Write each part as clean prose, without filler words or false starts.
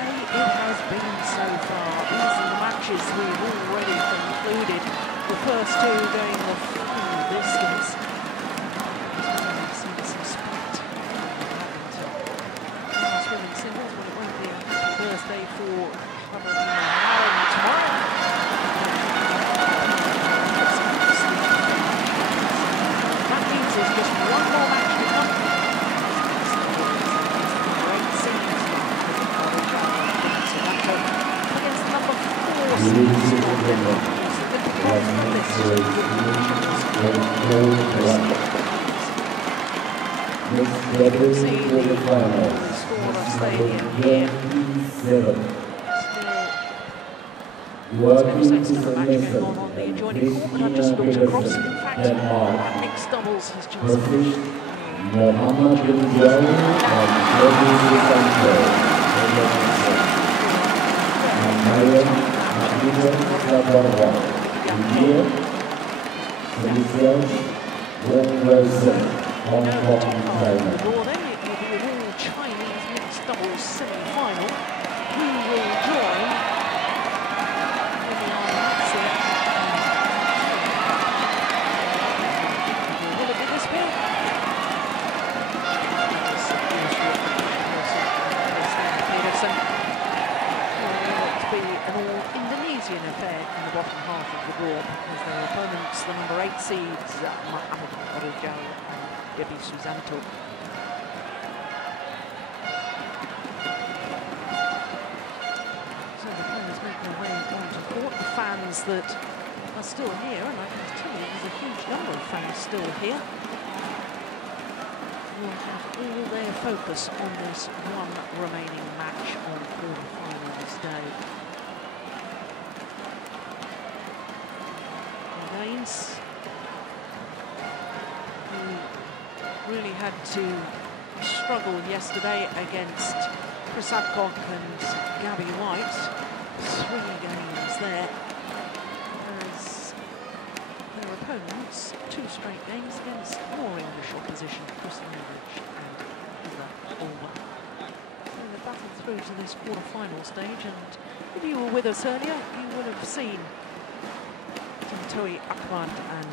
day it has been so far. These are the matches we've already concluded. The first two going the full distance. We've seen some spectacular women's singles, but it won't be a happy birthday for tomorrow. That means there's just one more match to come. Against number 4 the adjoining court, but I've just looked across. In fact, that mixed doubles has just finished. Chinese mixed doubles semi-final. Who will join? Will it be this pair? Pedersen. Or will it be an all-Indonesian affair in the bottom half of the draw, as their opponents, the number 8 seeds, Rijal and Debby Susanto. The fans that are still here, and I can tell you there's a huge number of fans still here, will have all their focus on this one remaining match on quarter-finals day. Gaines, who really had to struggle yesterday against Chris Adcock and Gabby White. 3 games there, whereas their opponents, 2 straight games against more English opposition, Christinna and Gelora. So they battled through to this quarter-final stage, and if you were with us earlier, you would have seen Tantoi Akman and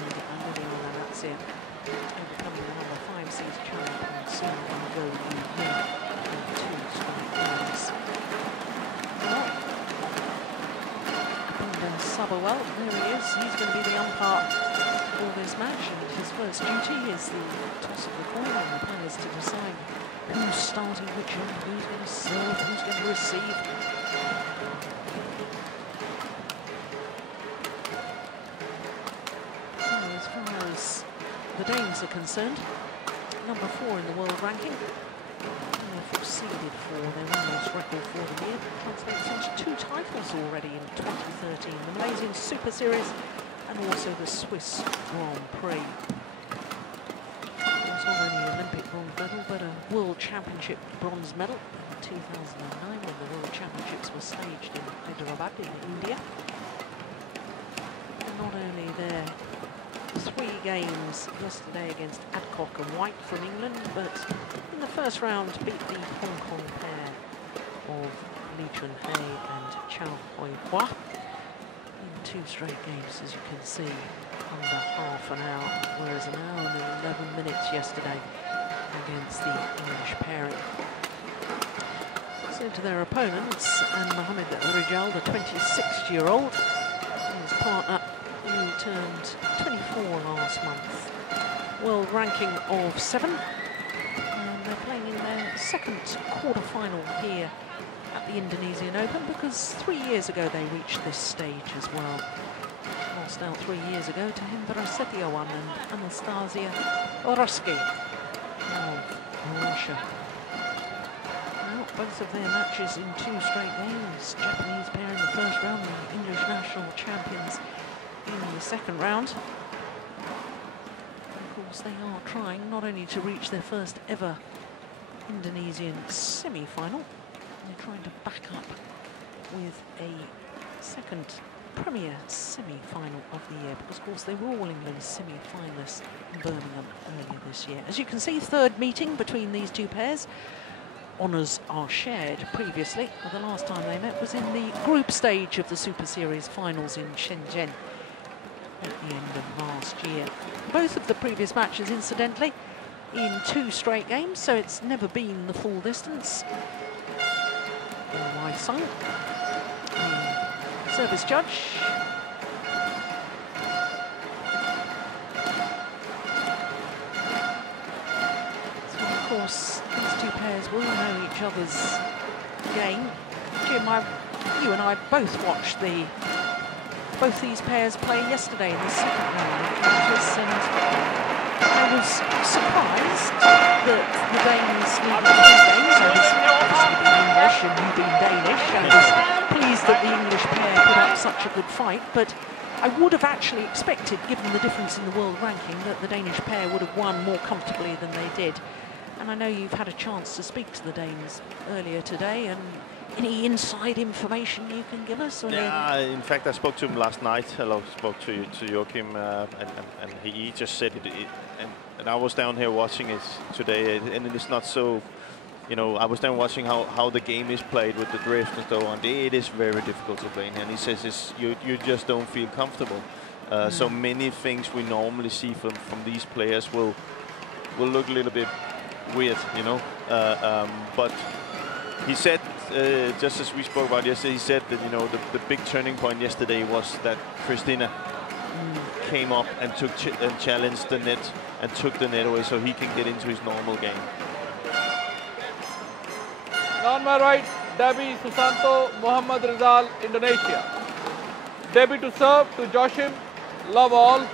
Liliana Natsir overcoming the number 5 seed champion soon go in 2 straight games. Well, there he is. He's going to be the umpire for this match, and his first duty is the toss of the coin, and the players to decide who's starting which end, who's going to serve, who's going to receive. So as far as the Danes are concerned, number 4 in the world ranking, seeded for their Finals record for the year. Translates into 2 titles already in 2013, the Malaysian Super Series and also the Swiss Grand Prix. It was not only an Olympic bronze medal, but a World Championship bronze medal in 2009 when the World Championships were staged in Hyderabad in India. And not only there, 3 games yesterday against Adcock and White from England, but in the first round beat the Hong Kong pair of Lee Chun-hei and Chow Hoi-hwa in 2 straight games, as you can see, under half an hour, whereas an hour and 11 minutes yesterday against the English pairing. So to their opponents, and Mohammed Rijal, the 26-year-old, and his partner, who turned 24 last month. World ranking of 7. And they're playing in their second quarter-final here at the Indonesian Open, because 3 years ago they reached this stage as well. Lost out 3 years ago to Hendra Setiawan and Anastasia Orosky of Russia. Now, both of their matches in 2 straight games. Japanese pair in the first round, the English national champions in the second round. Of course, they are trying not only to reach their first ever Indonesian semi-final, they're trying to back up with a second premier semi-final of the year, because of course they were all England semi-finalists in Birmingham earlier this year. As you can see, 3rd meeting between these 2 pairs. honours are shared previously. Well, the last time they met was in the group stage of the Super Series Finals in Shenzhen at the end of last year. Both of the previous matches, incidentally, in 2 straight games, so it's never been the full distance. My son, the service judge. So, of course, these 2 pairs will know each other's game. Jim, you and I both watched both these pairs play yesterday in the second round of matches, and I was surprised that the Danes needed 3 games. I was obviously being English and you being Danish. I was pleased that the English pair put up such a good fight, but I would have actually expected, given the difference in the world ranking, that the Danish pair would have won more comfortably than they did. And I know you've had a chance to speak to the Danes earlier today, and any inside information you can give us? Yeah, in fact, I spoke to him last night. I spoke to Joachim, and he just said it. And I was down here watching it today, and it's not so. You know, I was down watching how the game is played with the drift and so on. It is very difficult to play, and he says you just don't feel comfortable. So many things we normally see from these players will look a little bit weird, you know. But he said, just as we spoke about yesterday, he said that, you know, the big turning point yesterday was that Christinna came up and challenged the net and took the net away so he can get into his normal game. On my right, Debby, Susanto, Muhammad Rijal, Indonesia. Debby to serve to Joachim, love all.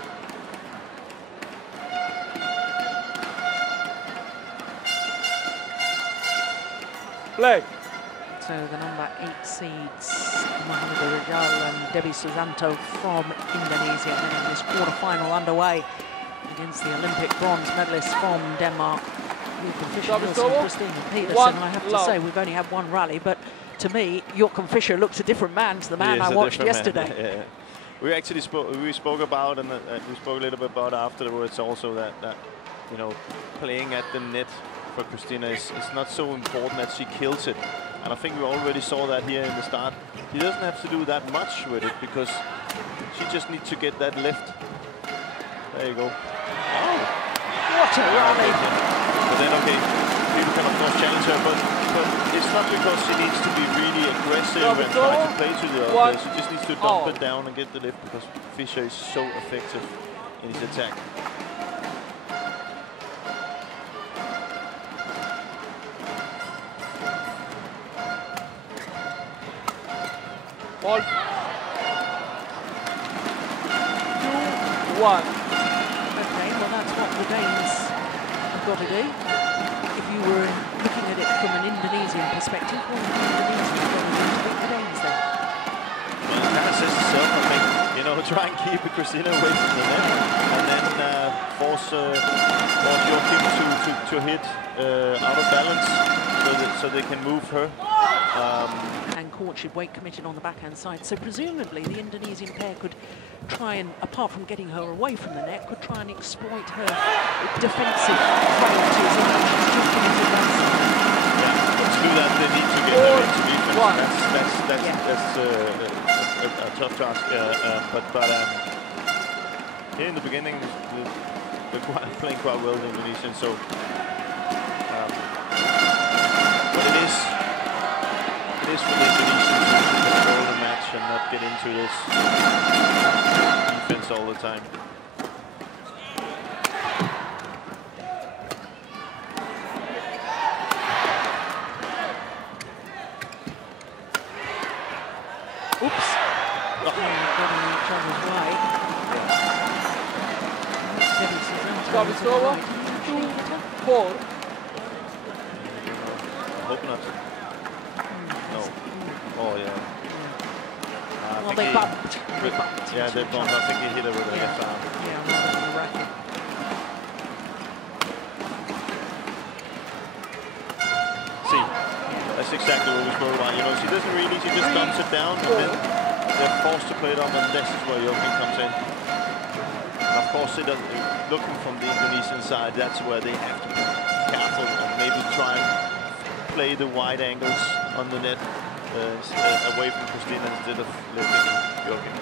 Play. So the number 8 seeds, Muhammad Rijal and Debby Susanto from Indonesia, getting this quarter-final underway against the Olympic bronze medalists from Denmark. Fischer Nielsen and Christinna Pedersen. I have to say, we've only had 1 rally, but to me, Joachim Fischer looks a different man to the man I watched yesterday. Yeah. We actually spoke about, and we spoke a little bit about afterwards also, that you know, playing at the net for Christinna is not so important that she kills it. And I think we already saw that here in the start. She doesn't have to do that much with it because she just needs to get that lift. There you go. Oh, what a rally! But then, okay, people can of course challenge her, but it's not because she needs to be really aggressive and try to play to the other player. She just needs to dump it down and get the lift because Fischer is so effective in his attack. Ball. 2-1. Okay, well that's what the Danes have got to do. If you were looking at it from an Indonesian perspective, what have the Indonesians got to do to beat the Danes then? Well, it kind of says itself, I think. You know, try and keep Christinna away from the net, and then force Joachim to hit out of balance so they can move her. And court should weight committed on the backhand side. So presumably the Indonesian pair could try and, apart from getting her away from the net, could try and exploit her defensive frailties in which she's drifting into that side. Yeah, to do that they need to get her into defense. That's a tough task. But here in the beginning, they're playing quite well, the Indonesians. So, but it is for the Indonesians to control the match and not get into this defense all the time. Oops. Getting each other's way. It's over. 2-4. Hope not. No. Oh, yeah. Well, they bumped. Yeah, they bumped. I think he hit her with a left arm. Yeah, rather than the racket. See, that's exactly what we spoke about. You know, she doesn't really, she just dumps it down, and then they're forced to play it up, and this is where Joachim comes in. And of course, looking from the Indonesian side, that's where they have to be careful and maybe try and play the wide angles on the net away from Christinna instead of lifting Joachim.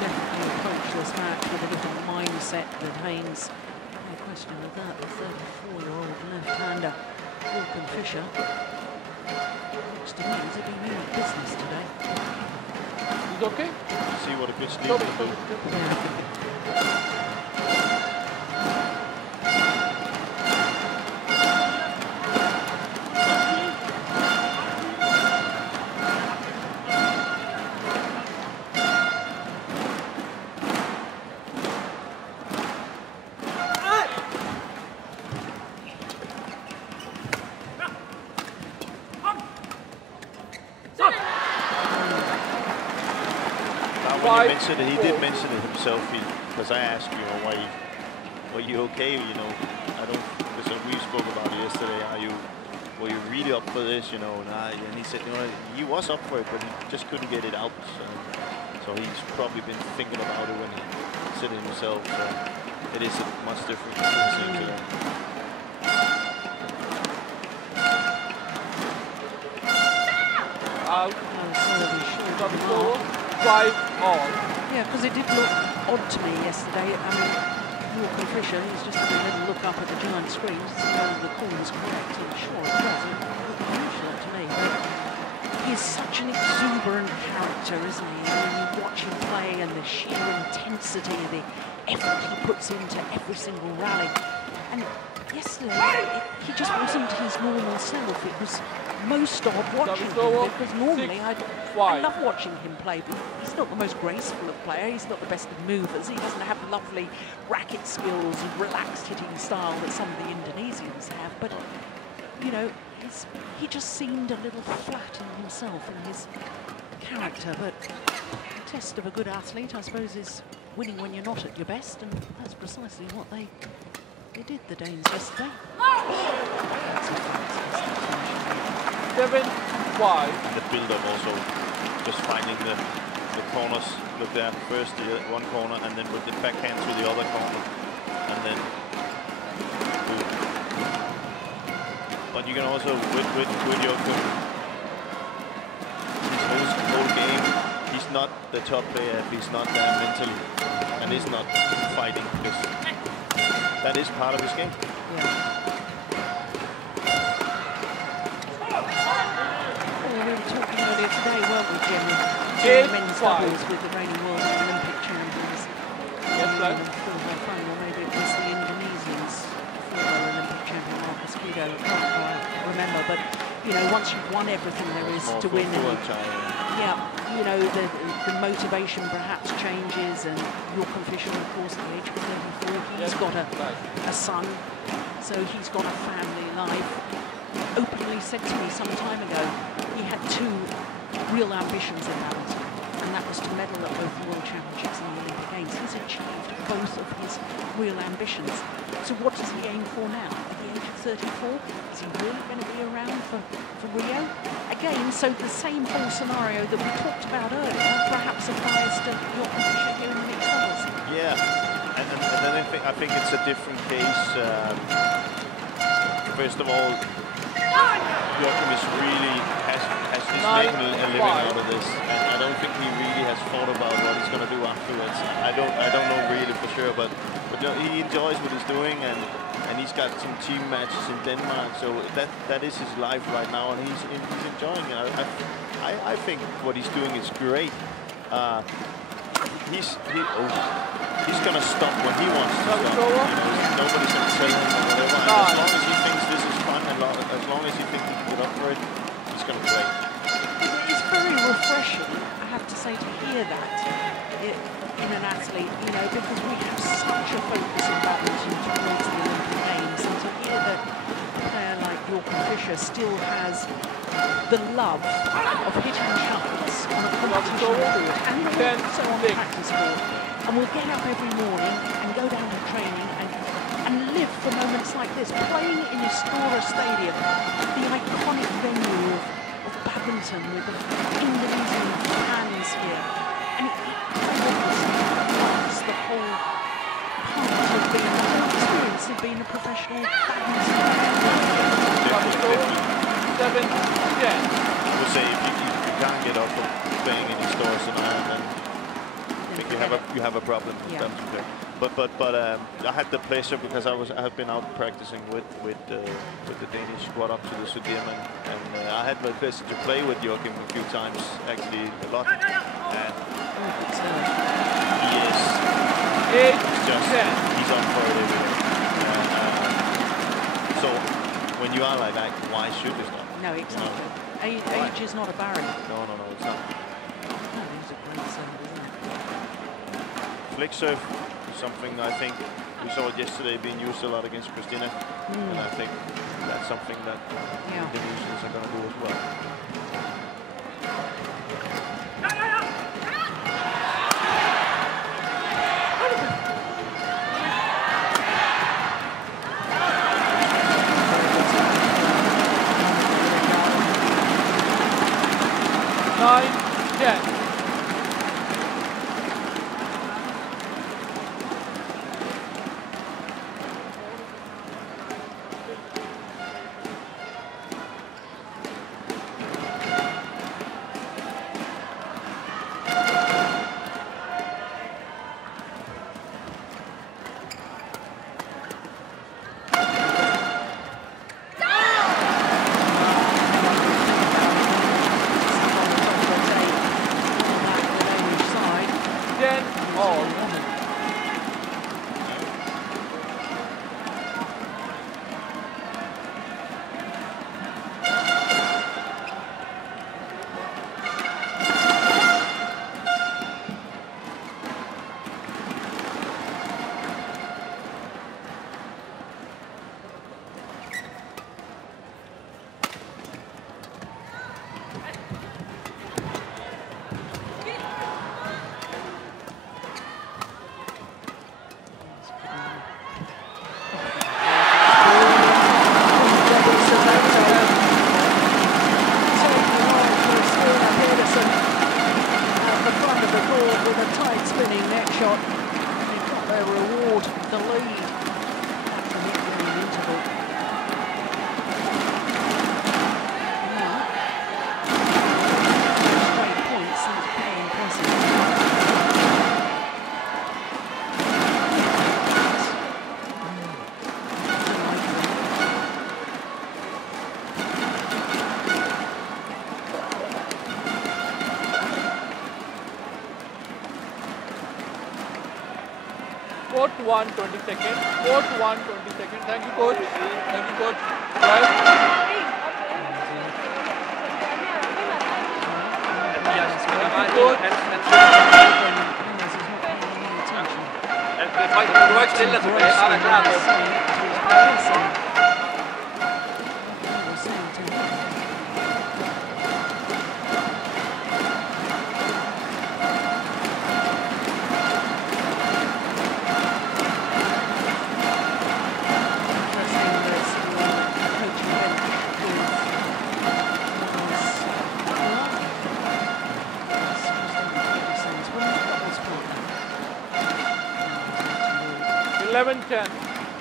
Definitely approach this match with a different mindset than Haynes. No question of that. The 34-year-old left-hander, Joachim Fischer, looks to me as if he means business today. He's okay? See what a good sleep can do. He did mention it himself, because I asked, you know, why, were you okay? You know, I don't, because we spoke about it yesterday. Were you really up for this? You know, and he said, you know, he was up for it, but he just couldn't get it out. So he's probably been thinking about it when he said it himself. So it is a much different thing to them. Out. 5-all. Yeah, because it did look odd to me yesterday. I mean, Joachim Fischer, he's just having a little look up at the giant screen to see whether the call is correct. And sure, it does. It looked unusual to me. But he's such an exuberant character, isn't he? I mean, you watch him play and the sheer intensity, the effort he puts into every single rally. And yesterday, he just wasn't his normal self. It was most odd watching him, because normally I love watching him play, but he's not the most graceful of players, he's not the best of movers, he doesn't have lovely racket skills and relaxed hitting style that some of the Indonesians have, but, you know, he just seemed a little flat in himself and his character, but the test of a good athlete, I suppose, is winning when you're not at your best, and that's precisely what they did, the Danes, yesterday. 7-5. The build-up also, just finding the corners. Look there, first the one corner, and then with the backhand to the other corner, and then boom. But you can also with Joachim, his whole game, he's not the top player if he's not there mentally, and he's not fighting, because that is part of his game. Yeah. Today, weren't we, Jimmy? Men's doubles with the reigning world and Olympic champions. Yes, final, maybe it was the Indonesians, former Olympic champion Marcus Kido. I can't remember, but you know, once you've won everything there is to win, yeah, you know, the motivation perhaps changes. And Joachim Fischer, of course, at the age of 34, he's got a son, so he's got a family life. Openly said to me some time ago, he had two real ambitions in badminton, and that was to medal at both the World Championships and the Olympic Games. He's achieved both of his real ambitions. So what does he aim for now? At the age of 34, is he really going to be around for Rio? Again, so the same whole scenario that we talked about earlier perhaps applies to Joachim Fischer here in the mixed doubles. Yeah, and then I think it's a different case. First of all, Joachim is really has making a living out of this, and I don't think he really has thought about what he's going to do afterwards. I don't know really for sure, but you know, he enjoys what he's doing, and he's got some team matches in Denmark, so that is his life right now, and he's enjoying it. I think what he's doing is great. He's going to stop when he wants to stop. You know, nobody's going to tell him or whatever. And as long as he thinks this is fun, and as long as he thinks he can get up for it, he's going to play. It's very refreshing, I have to say, to hear that in an athlete, you know, because we have such a focus in badminton towards the Olympic Games, and to hear that a player like Joachim Fischer still has the love of hitting shuttles on a competition court and also on the practice court, and will get up every morning and go down to training and and live for moments like this, playing in Istora Stadium, the iconic venue of badminton with the Indonesian fans here. And it obviously marks the whole part of being, the whole experience of being a professional badminton player. 7-10. I would say if you can't get up from playing in Istora tonight, then I think you have a problem. Yeah. But I had the pleasure because I have been out practicing with the Danish squad up to the Sudim, and I had the pleasure to play with Joachim a few times, actually a lot. And he is he's on for it every day. So when you are like that, why should you stop? No, exactly. Age is not a barrier. No, it's not. No, he's a great serve, isn't it? Flick serve is something I think we saw it yesterday being used a lot against Christinna, and I think that's something that the Indonesians are going to do as well. Fourth one, 20 seconds. Fourth one, 20 seconds. Thank you, coach. Thank you, coach. Right.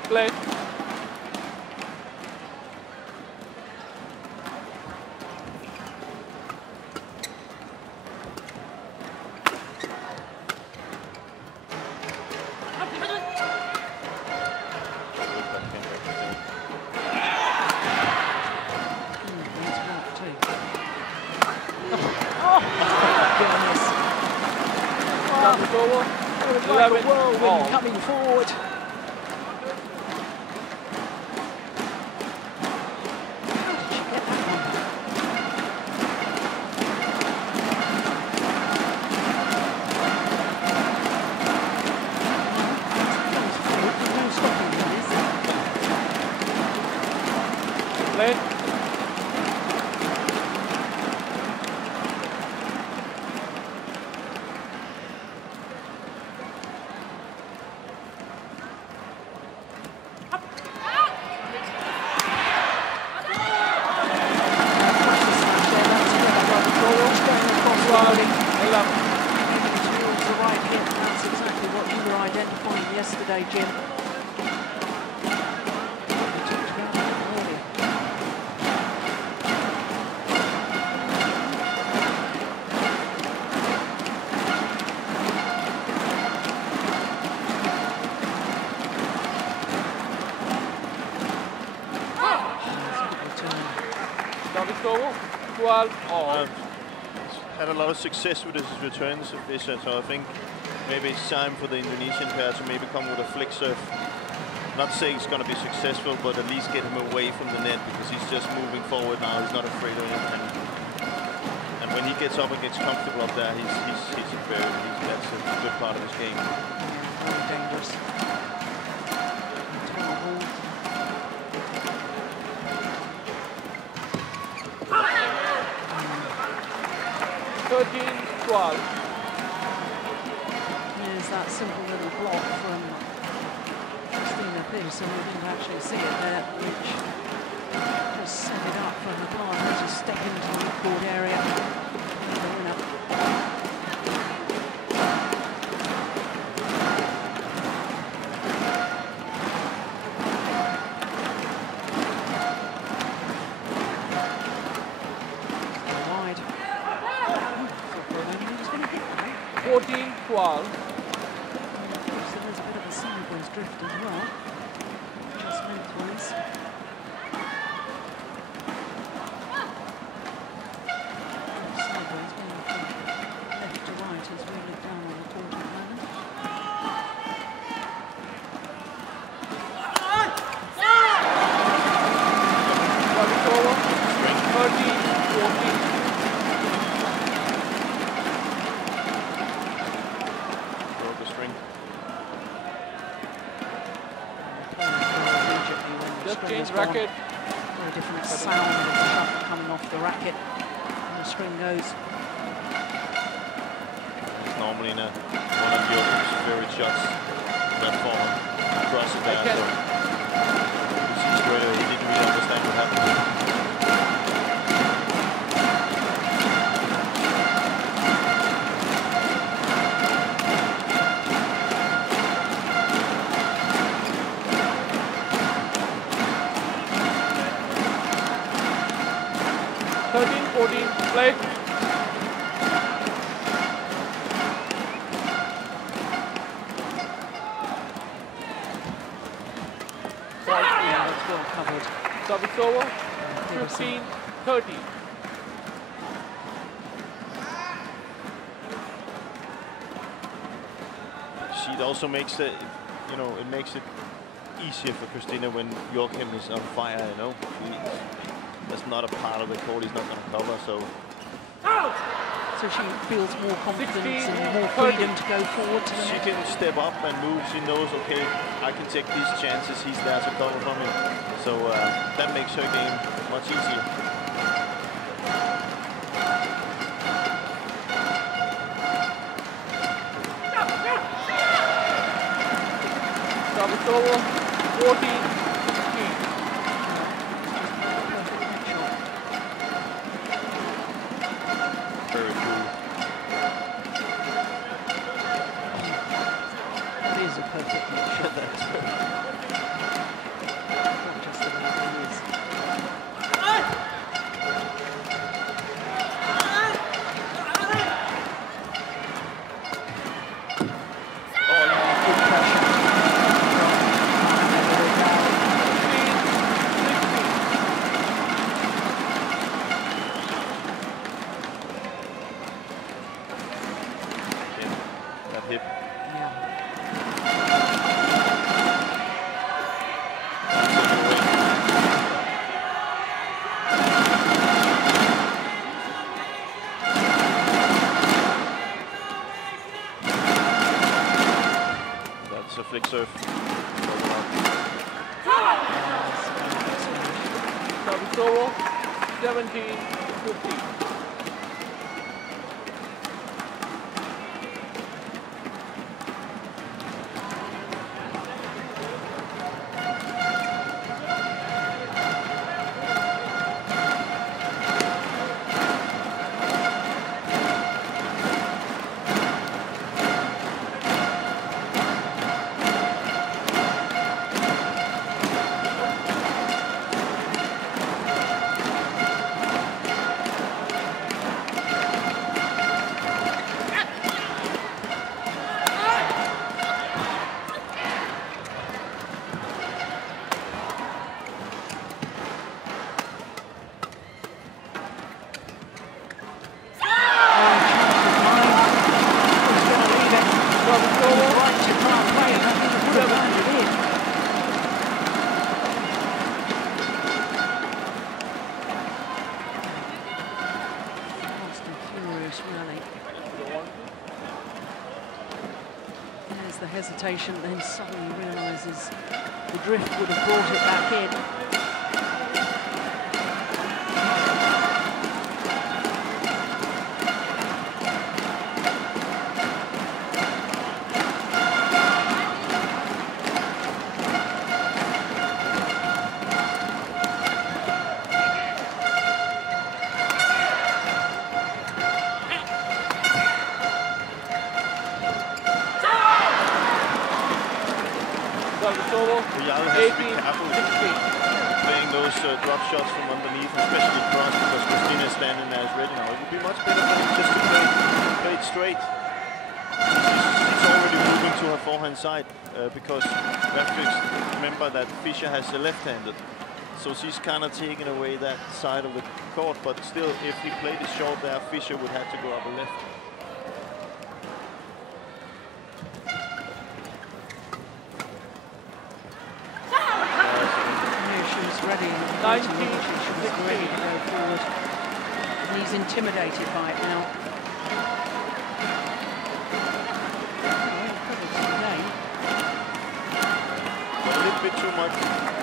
Play. Coming forward. today, Jim. Had a lot of success with his returns of Fischer, so I think maybe it's time for the Indonesian pair to maybe come with a flick serve. Not saying it's going to be successful, but at least get him away from the net, because he's just moving forward now. He's not afraid of it, and when he gets up and gets comfortable up there, that's a good part of his game. Very dangerous. 13-12. There's that simple little block from Christinna Pedersen. We didn't actually see it there, which just set it up for the Karno to step into the midcourt area. The winner. Well. So there's a bit of a sideways drift as well, just lengthwise. Sideways going from left to right as we look down on the court at the moment. Over. 13-14. Change racket. Very different sound of the shot coming off the racket. And the string goes. It's normally in one of your favorite shots. That form across the back. You see straight away, he didn't really understand what happened. Play. Yeah, that's well covered. Service over. 15-30. She also makes it, it makes it easier for Christinna when Joachim is on fire, That's not a part of the court he's not going to cover, so she feels more confidence and more freedom to go forward to the she net. can step up and move. She knows, okay, I can take these chances. He's there to cover for me. So that makes her game much easier. Service over. 14. flick serve. Service over, 17-15. close rally. There's the hesitation, then suddenly realises the drift would have brought it back in. Rijal has to be careful playing those drop shots from underneath, especially cross, because Christinna is standing there as ready now. It would be much better for him just to play it straight. She's already moving to her forehand side because we have to remember that Fischer has a left-handed. So she's kind of taking away that side of the court, but still, if he played it short there, Fischer would have to go up a left. Ready, she was ready to go forward. And he's intimidated by it now. A little bit too much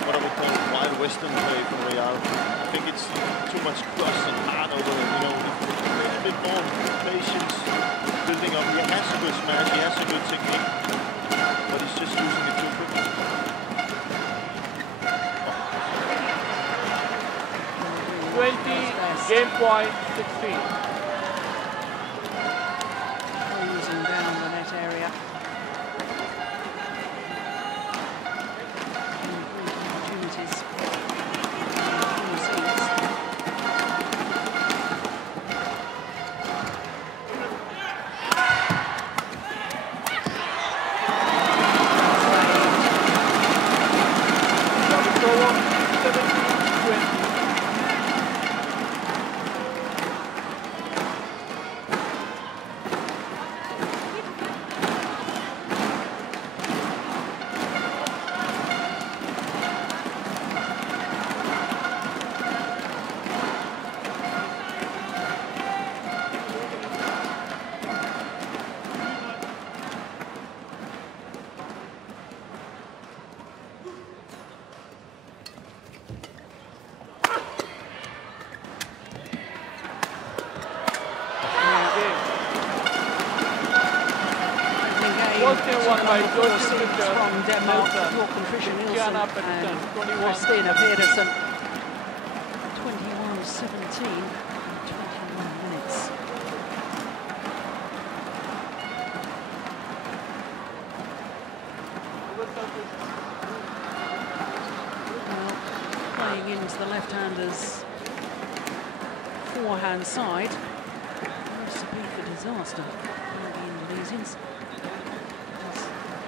what I would call wild western play from Rijal. I think it's too much cross and hard over him, you know. A little bit more patience building up. He has a good smash, he has a good technique, but he's just using it too quickly. 20, game point 16. Closing down the net area. Opportunities. From Denmark, Joachim, Fischer Nielsen and Christinna Pedersen. 21-17 in 21 minutes. Well, playing into the left-hander's forehand side. Recipe for disaster for the Indonesians.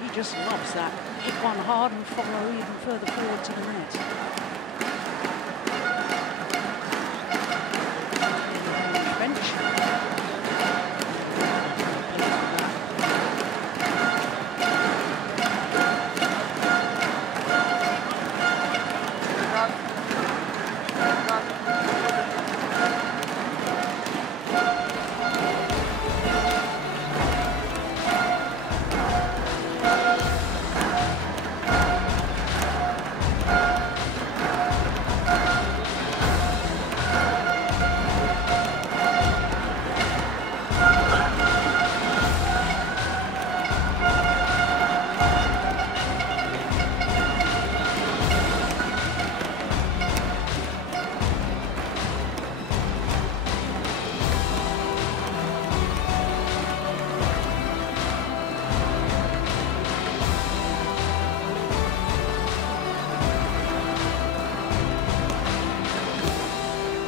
He just loves that. Hit one hard and follow even further forward to the net. Bench.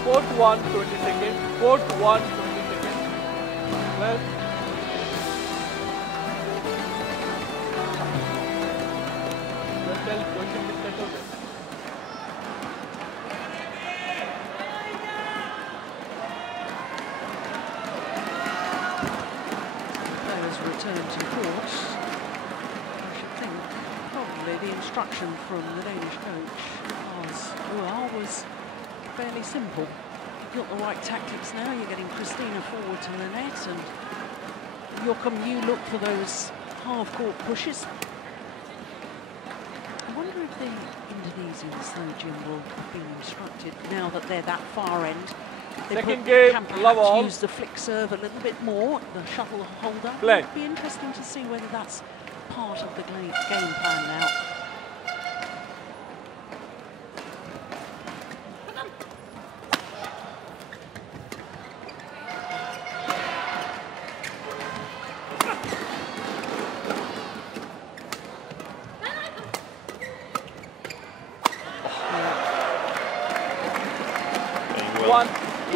Fourth one, 20 seconds. Fourth one, 20 seconds. Well, tell Joachim to settle this. Players return to court. I should think probably the instruction from the Danish coach was fairly simple. got the right tactics now. You're getting Christinna forward to the net, and Joachim, you look for those half-court pushes. I wonder if the Indonesians, though, Jim, will be instructed now that they're that far end. They Second game, can love perhaps all. use the flick serve a little bit more, the shuttle holder. Play. It'd be interesting to see whether that's part of the game plan now.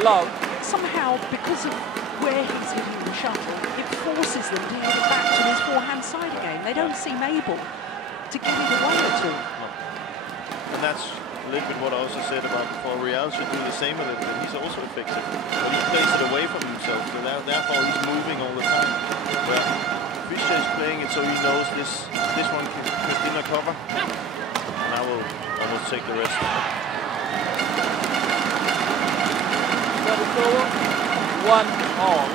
Love. Somehow, because of where he's hitting the shuttle, it forces them to hit it back to his forehand side again. They don't seem able to give it away at all. No. And that's a little bit what I also said about before. Rijal should do the same a little bit. He's also effective, but he plays it away from himself. So therefore, he's moving all the time. Where Fischer is playing it so he knows this one can Christinna cover, and I will almost take the rest. Service over, 1-all.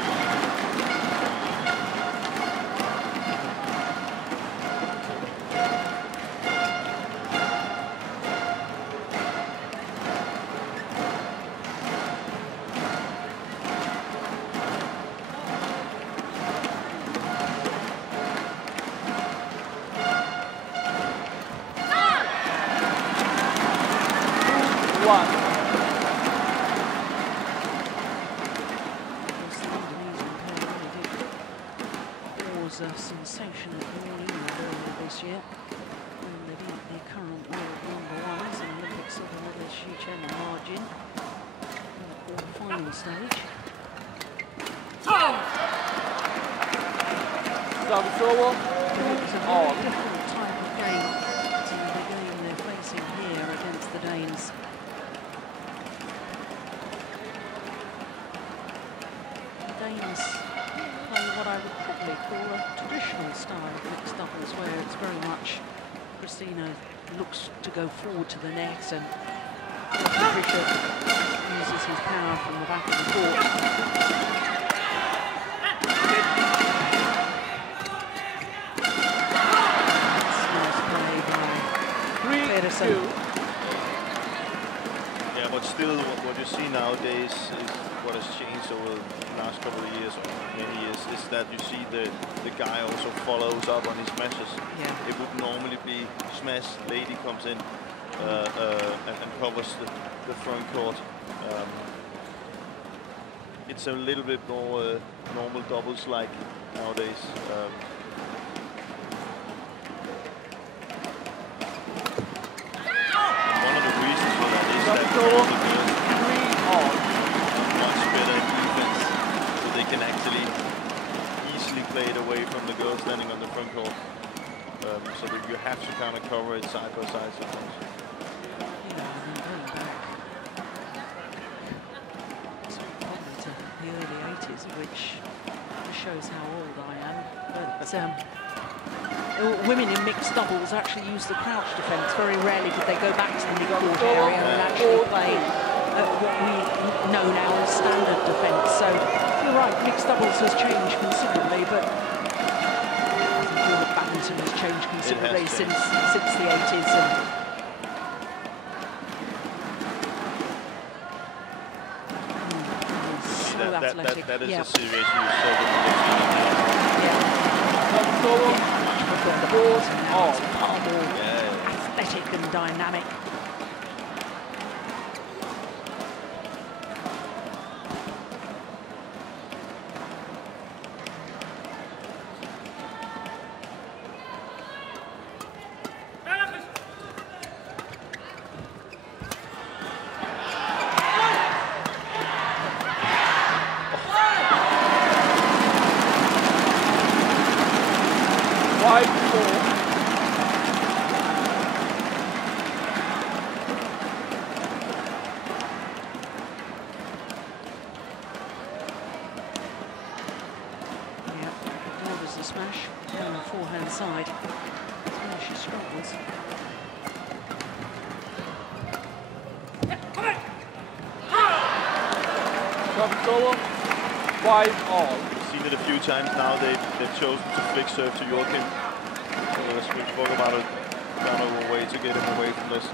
Service over, 2-all. Different type of game to the game they're facing here against the Danes. The Danes play what I would probably call a traditional style of mixed doubles, where it's very much Christinna looks to go forward to the net, and Fischer uses his power from the back of the court. Pedersen. Yeah, but still, what you see nowadays is what has changed over the last couple of years, or many years, is that you see the guy also follows up on his smashes. Yeah. It would normally be smash, lady comes in and covers the front court. It's a little bit more normal doubles like nowadays. Much better defense, so they can actually easily play it away from the girl standing on the front court. So that you have to kind of cover it side by side sometimes. Probably to the early 80s, which shows how old I am. But women in mixed doubles actually use the crouch defence. Very rarely did they go back to the mid-court area and actually play what we know now as standard defence. So you're right, mixed doubles has changed considerably, but I think Europe badminton has changed considerably since the 80s. And that is yeah. a serious use. On the board, now it's far more athletic and dynamic. Service over. 5-all. We've seen it a few times now. They've chosen to flick serve to Joachim. So as we spoke about it, found a way to get him away from this.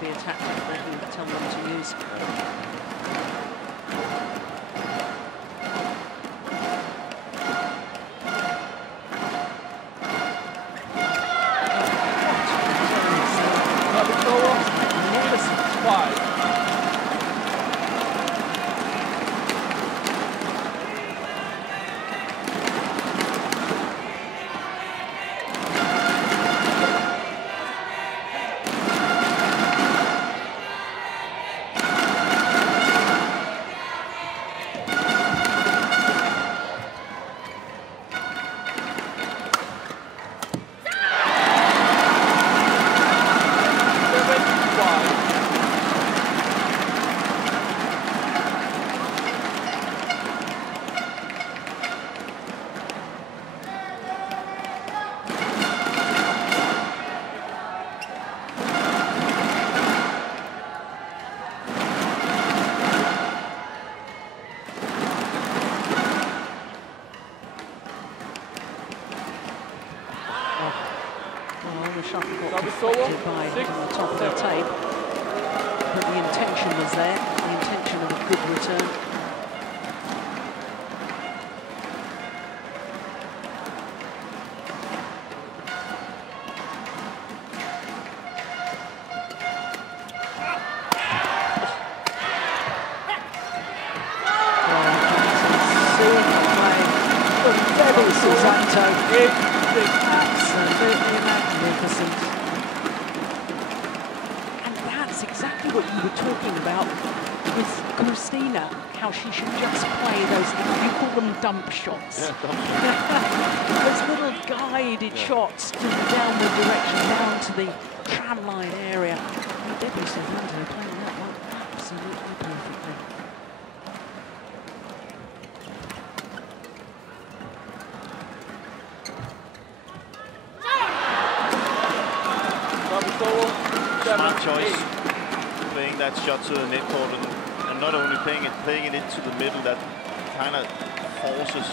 Be a tactic that he would tell them to use. By on the top of the tape, but the intention was there, the intention of a good return. From Susanto, absolutely magnificent. Exactly what you were talking about with Christinna, how she should just play those, you call them dump shots. Yeah, those little guided shots to the downward direction, down to the tramline area. And Debby Susanto playing that one absolutely perfectly. Smart choice. Playing that shot to the net court and not only playing it into the middle, that kind of forces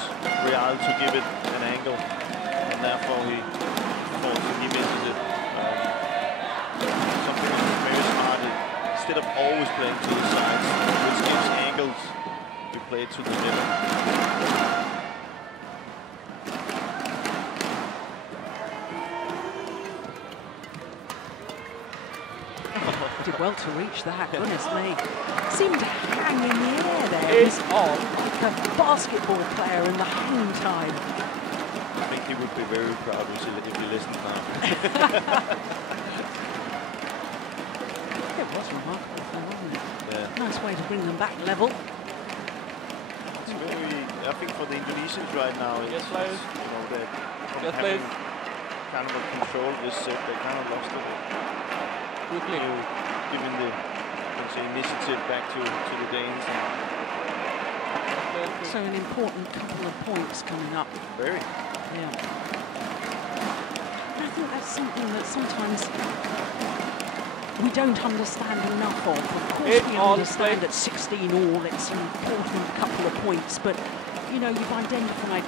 Rijal to give it an angle, and therefore he misses it. Something very smart. Instead of always playing to the sides, which gives angles, you play it to the middle. Did well to reach that, goodness me. Seemed to hang in the air there. He's on like a basketball player in the hang time. I think he would be very proud if he listened now. It was remarkable, wasn't it? Yeah. Nice way to bring them back level. It's very, I think for the Indonesians right now, it's, yes, players. You know, they're yes, players. Kind of control this set, they kind of lost it. Quickly. Giving the initiative back to the Danes. So an important couple of points coming up. Very. Yeah. I think that's something that sometimes we don't understand enough of. Of course we understand at 16 all it's an important couple of points, but you know, you've identified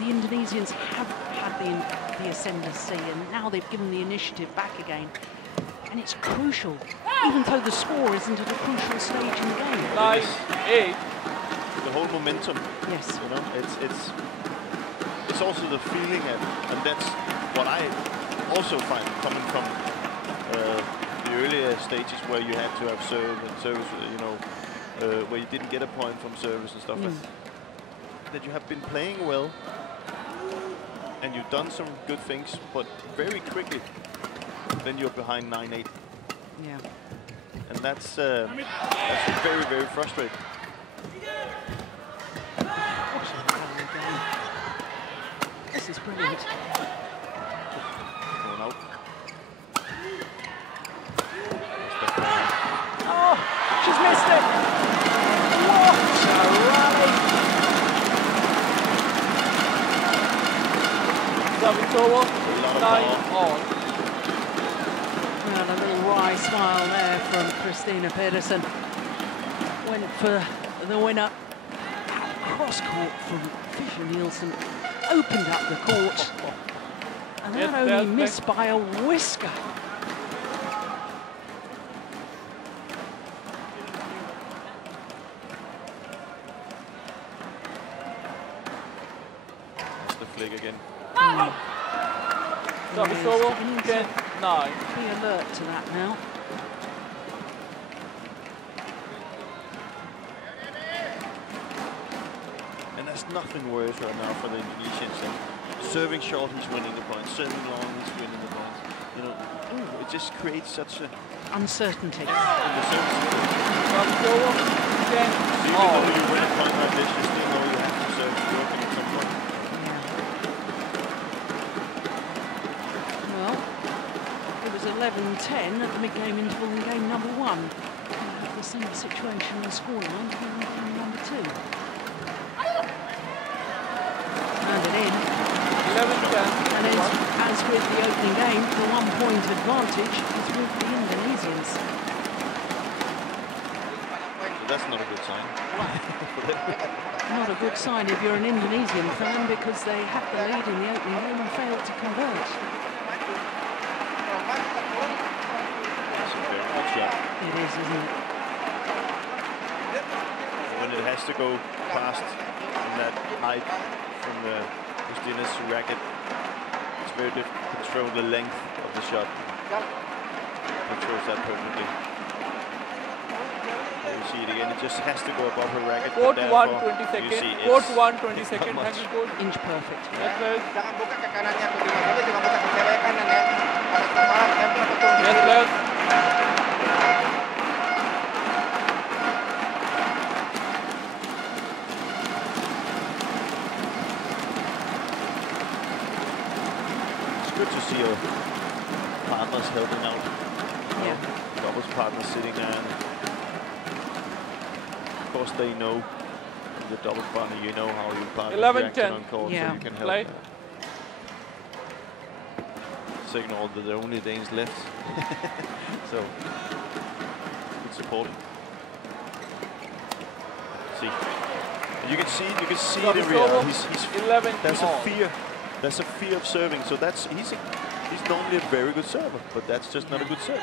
the Indonesians have had the ascendancy and now they've given the initiative back again. And it's crucial, even though the score isn't at a crucial stage in the game. 9-8. The whole momentum. Yes. You know, it's also the feeling, and that's what I also find coming from the earlier stages where you had to have serve and service, you know, where you didn't get a point from service and stuff. That you have been playing well, and you've done some good things, but very quickly. Then you're behind 9-8. Yeah. And that's very, very frustrating. This is brilliant. Going out. Oh, she's missed it. What a rally. Service over. 9 all. Well, a little wry smile there from Christinna Pedersen. Went for the winner. Cross court from Fischer Nielsen. Opened up the court. And that only missed by a whisker. The flick again. Service over. 10, 9. Be alert to that now. And there's nothing worse right now for the Indonesians. Serving short, he's winning the points. Serving long, he's winning the points. You know, it just creates such a uncertainty. In the service. Service over. 10 even all. though you win a point like this, you still know you have to serve working at some point. Well, it was 11-10 at the mid-game interval in game number 1. The same situation in the scoreline in game number 2. And it in. 11-10. And as with the opening game, the 1-point advantage is with the Indonesians. So that's not a good sign. Not a good sign if you're an Indonesian fan, because they had the lead in the opening game and failed to convert. That's a very good shot. It is, isn't it? When it has to go past in that height from the Christinna's racket, it's very difficult to control the length of the shot. Controls that perfectly. There you see it again, it just has to go above her racket. Court 1, 20 you seconds. see Court it's 1, 20 not seconds. much. Thank you, coach. Inch perfect. Yes, sir. Jangan buka ke kanannya atau di mana, jangan buka ke cewek kanan ya. Atas kepala, tempel betul. Yes, sir. It's good to see your partners helping out. Yeah. Doubles partners sitting there. And of course they know, the doubles partner, you know how your partner 11-10. on court, Yeah. so you can help. Play. Signal that there are only Danes left. So, good support. See, you can see it in Rijal. He's 11 there's a all. fear. There's a fear of serving. So that's he's normally a very good server, but that's just not a good serve.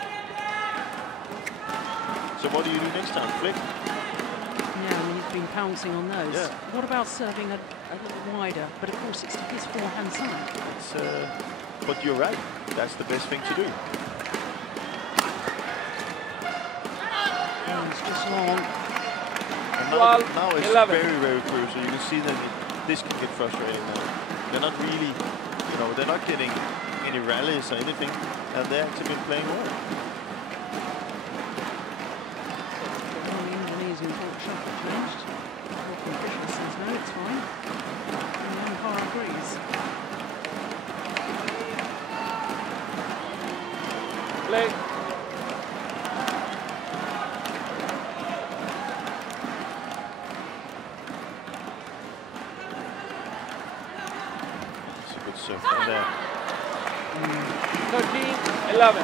So what do you do next time? Flick? Yeah, I mean, he's been pouncing on those. Yeah. What about serving a little wider? But of course, it's to his forehand side. It's, but you're right. That's the best thing to do. Oh, it's just long. And now it's 11. very, very crucial. You can see that this can get frustrating now. They're not really, they're not getting any rallies or anything, and they've actually been playing well. Well, the Indonesian court shuffle changed. Joachim Fischer says no, it's fine. And the umpire agrees. Play. It's a good serve. And there. 13-11.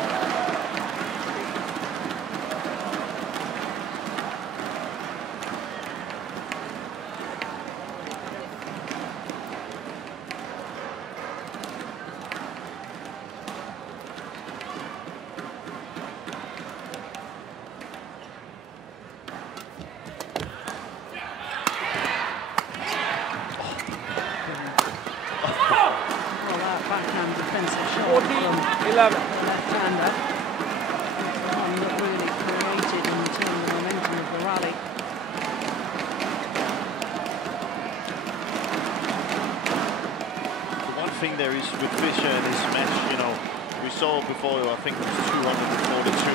Well, that backhand defensive shot 14-11. from the left-hander. The one that really created and turned the momentum of the rally. The one thing there is with Fischer in this match, we saw before, I think it was 242.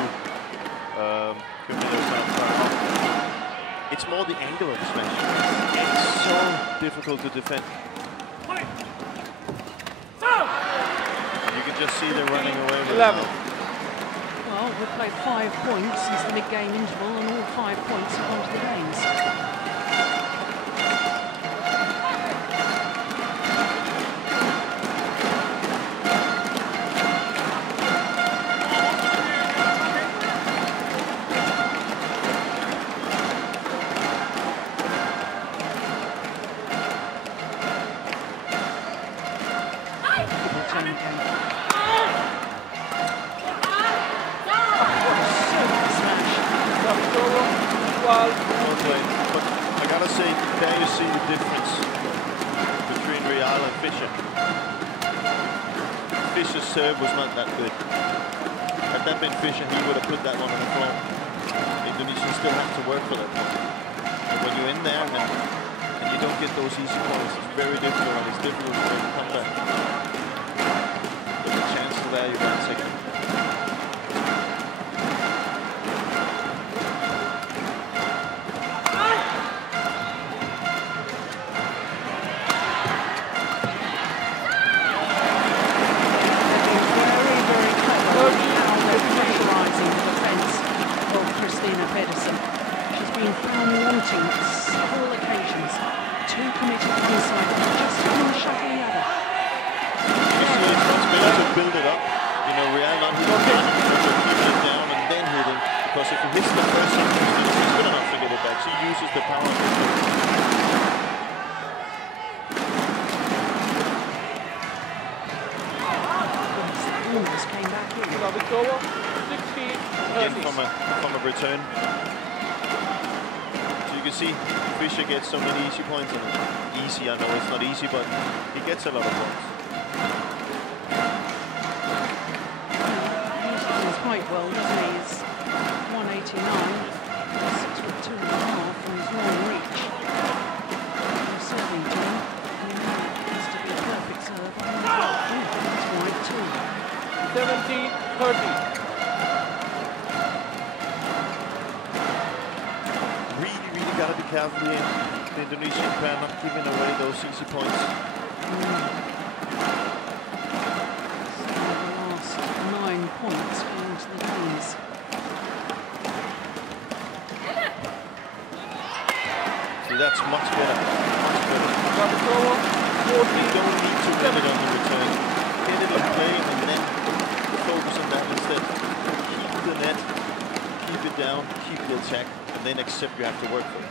It's more the angle of the smash. It's so difficult to defend. You can just see them running away with 11. it. Well, we've played 5 points since the mid-game interval, and all 5 points have gone to the Danes. Rijal. Well played. But I gotta say, there you see the difference between Rijal and Fischer. Fischer's serve was not that good. Had that been Fischer, he would have put that one on the floor. Indonesia still have to work for that point. But when you're in there and you don't get those easy points, it's very difficult, and it's difficult to make a comeback. But the chances there, you gotta take it. Pedersen. She's been found wanting on several occasions. Too committed to one side, just one shot the other. You see the responsibility to build it up. You know, Rijal not hitting it down and then hitting. Because if he hits the first shot, she's good enough to get it back. She uses the power. Almost came back in. It's over. 16. Again from a return. So you can see Fischer gets so many easy points. And easy, I know it's not easy, but he gets a lot of points. He uses his height well, doesn't he? He's 189, 6'2.5" from his long reach. He's serving to him. It has to be a perfect serve. That's wide too. 17-30. Really got to be careful here. The Indonesian pair not giving away those easy points. So the last 9 points going to the Danes. See, that's much better. Much better. You don't need to win it on the return. Get it in play and then focus on that instead. Keep the net, keep it down, keep the attack, and then accept you have to work for it.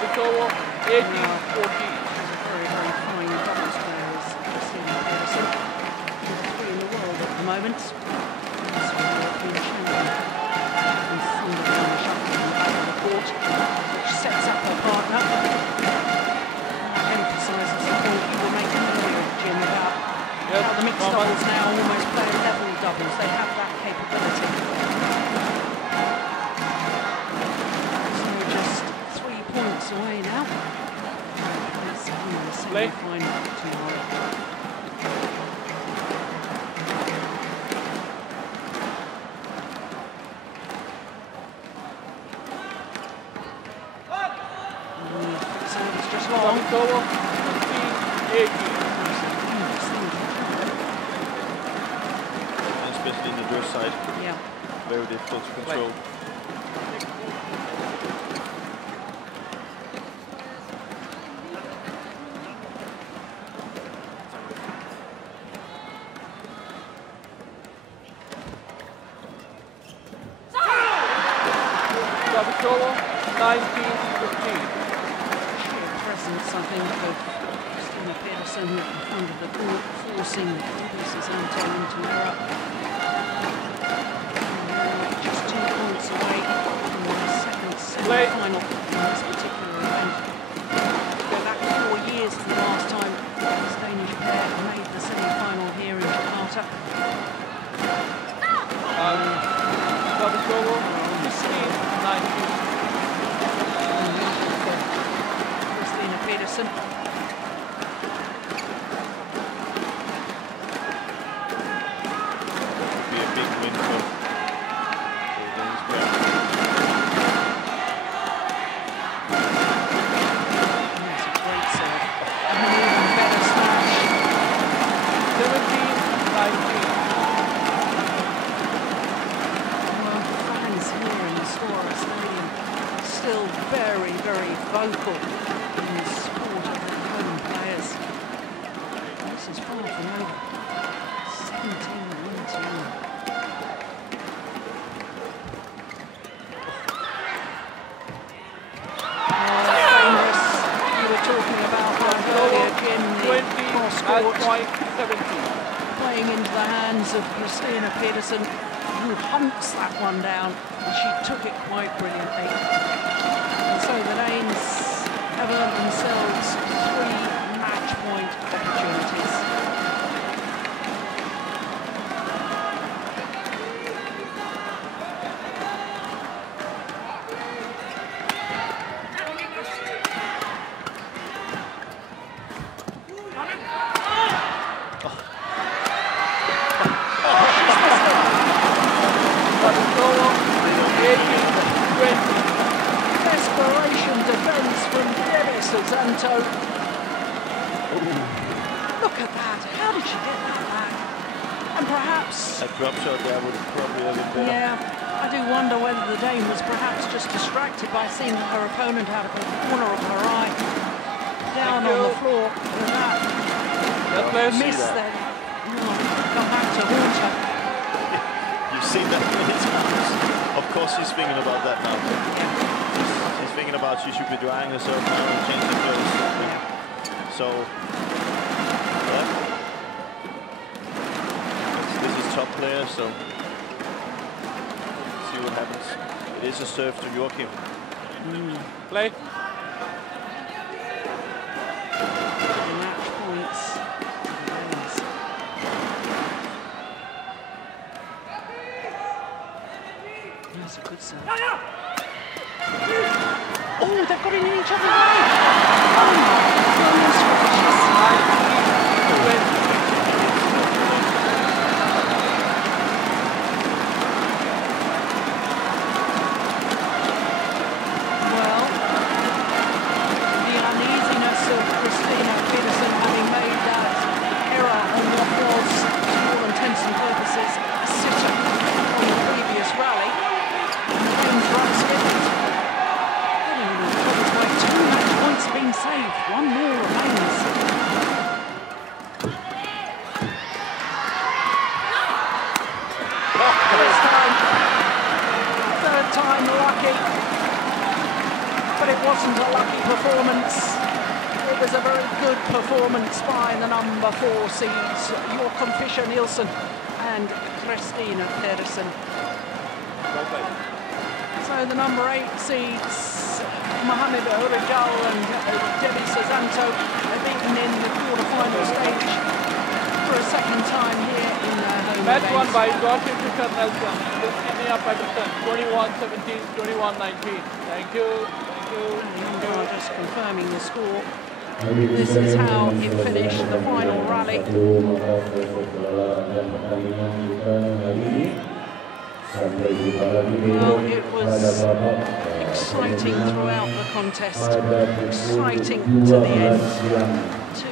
It's over. 18-14. Very, very fine doubles player is Christinna Pedersen. She's 3 in the world at the moment. She's a European champion. And thunder down the shuttle in the back of the court, which sets up her partner. That emphasises the point you were making earlier, Jim, about how the mixed doubles now almost play level doubles. They have that capability. So we're just 3 points away now. Play. Final tomorrow. It's just long. It's over. 16-18. Especially in the reverse side. Yeah. Very difficult to control. It's over. 19-15. Sheer presence, I think, of Christinna Pedersen in front of the court, forcing Susanto into Europe. Just 2 points away from the second semi-final in this particular event. Go back 4 years to the last time this Danish pair made the semi-final here in Jakarta. It's over. 16-19. Christinna Pedersen. Be a big win for the Danish pair. That's a great serve. And an even better smash. 17-19. Well, fans here in Istora Stadium are still very, very vocal in support of their home players. This is far from over. 17-19. scored. Match point 17. Playing into the hands of Christinna Pedersen, who hunts that one down, and she took it quite brilliantly. And so the Danes have earned themselves 3 match point opportunities. Desperation defence from Debby Susanto. Look at that. How did she get that back? And perhaps... A drop shot there would probably have been better. Yeah, I do wonder whether the Dane was perhaps just distracted by seeing that her opponent had a corner of her eye down on the floor. And that miss then. Come back to haunt her. You've seen that many times. Of course she's thinking about that now. She's thinking about she should be drying herself now and changing clothes. So, yeah. This is top player, so see what happens. It is a serve to Joachim. Play. Match points. That's a good serve. Oh, they've got it in each other's way. Well, the uneasiness of Christinna Pedersen having made that error on what was, to all intents and purposes, a sitter on the previous rally. Been saved. One more remains. This time, third time lucky, but it wasn't a lucky performance. It was a very good performance by the number 4 seeds, Joachim Fischer Nielsen and Christinna Pedersen. So the number 8 seeds, Rijal and Debby Susanto, are beaten in the quarter-final stage for a second time here in their home Match event. won by Joachim Fischer Nielsen. Christinna Pedersen, 21-17, 21-19. Thank you. Thank you. And you are just confirming the score. This is how it finished the final rally. Well, it was exciting throughout the contest, exciting to the end. 2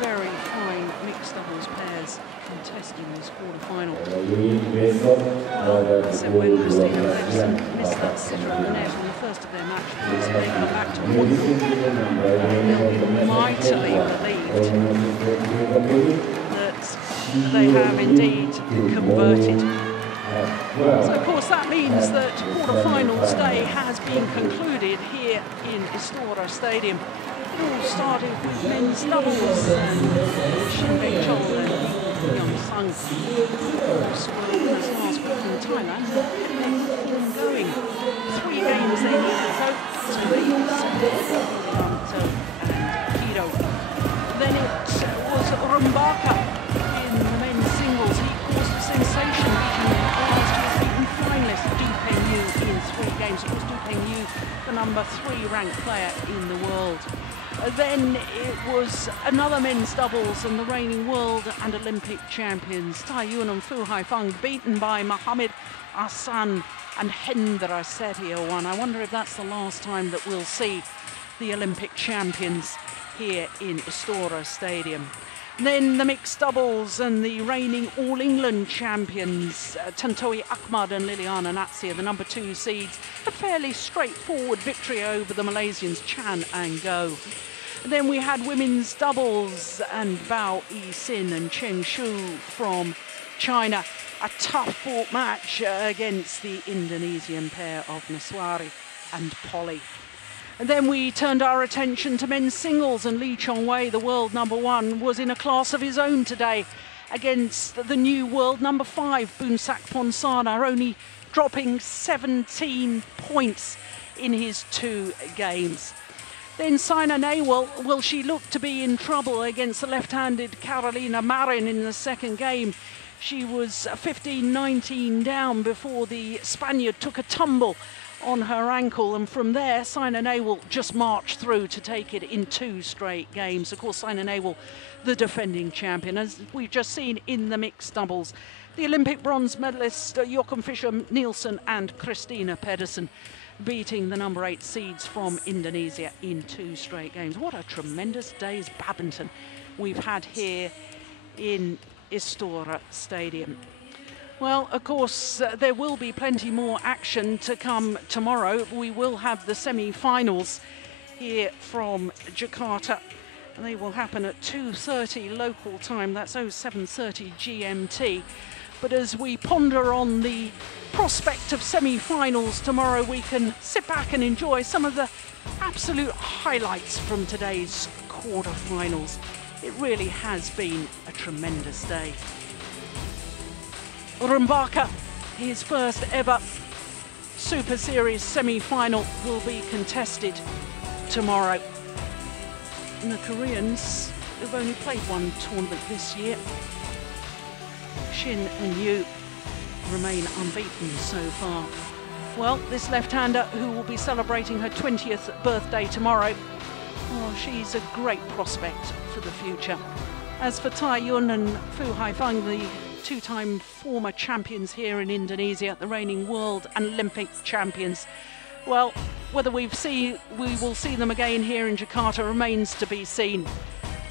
very fine mixed doubles pairs contesting this quarter-final. So when Christinna Pedersen missed that sitter on the net on the first of their match points, they come back to 1-0. They'll be mightily relieved that they have indeed converted. So of course that means that quarter-finals day has been concluded here in Istora Stadium. It all started with men's doubles and Rijal and Young Sung, last week in Thailand, and going. 3 games they need to go to beat Susanto and Kido. Then it was Rumbaka in the men's singles. He caused a sensation, beaten finalist Du Pengyu in 3 games. It was Du Pengyu, the number 3 ranked player in the world. Then it was another men's doubles and the reigning world and Olympic champions Tai Yun and Fu Haifeng beaten by Mohammed Hassan and Hendra Setia won. I wonder if that's the last time that we'll see the Olympic champions here in Istora Stadium. Then the mixed doubles and the reigning All England champions, Tantowi Ahmad and Liliana Natsir, the number 2 seeds, a fairly straightforward victory over the Malaysians Chan and Go. Then we had women's doubles and Bao Yi-sin and Chen Shu from China. A tough-fought match against the Indonesian pair of Naswari and Polly. And then we turned our attention to men's singles, and Lee Chong-wei, the world #1, was in a class of his own today against the new world #5, Boonsak Ponsana, only dropping 17 points in his 2 games. Then Saina Nehwal, well, she looked to be in trouble against the left-handed Carolina Marin in the second game. She was 15-19 down before the Spaniard took a tumble on her ankle, and from there Saina Nehwal just marched through to take it in 2 straight games. Of course, Saina Nehwal, the defending champion, as we've just seen in the mixed doubles. The Olympic bronze medalist Joachim Fischer Nielsen and Christinna Pedersen beating the #8 seeds from Indonesia in 2 straight games. What a tremendous day's badminton we've had here in Istora Stadium. Well, of course, there will be plenty more action to come tomorrow. We will have the semi-finals here from Jakarta. They will happen at 2:30 local time. That's 07:30 GMT. But as we ponder on the prospect of semi-finals tomorrow, we can sit back and enjoy some of the absolute highlights from today's quarter-finals. It really has been a tremendous day. Rumbaka, his first ever Super Series semi-final, will be contested tomorrow. And the Koreans have only played 1 tournament this year. Shin and Yu remain unbeaten so far. Well, this left-hander, who will be celebrating her 20th birthday tomorrow, well, she's a great prospect for the future. As for Tai Yun and Fu Haifeng, the 2-time former champions here in Indonesia, the reigning world and Olympic champions, well, whether we will see them again here in Jakarta remains to be seen.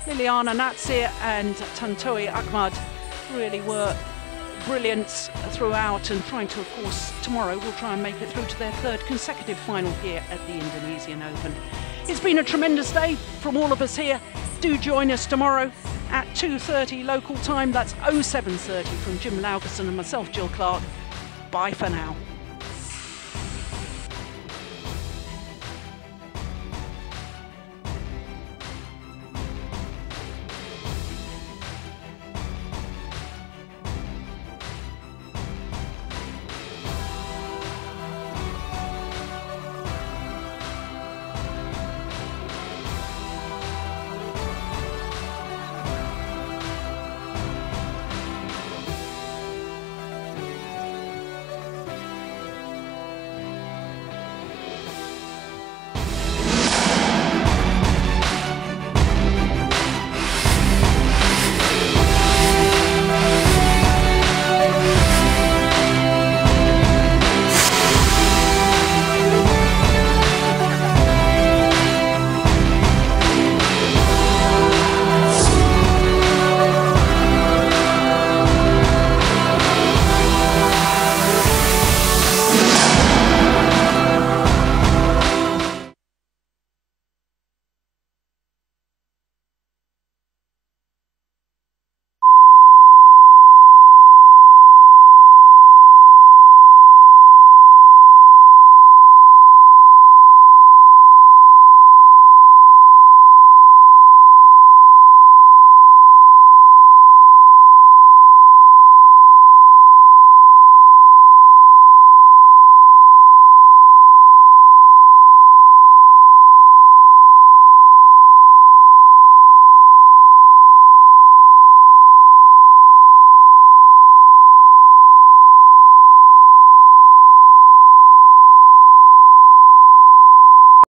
Liliana Natsir and Tantowi Ahmad really were brilliant throughout, and trying to, of course, tomorrow will try and make it through to their 3rd consecutive final here at the Indonesian Open. It's been a tremendous day from all of us here. Do join us tomorrow at 2:30 local time. That's 07:30 from Jim Laugerson and myself, Jill Clark. Bye for now.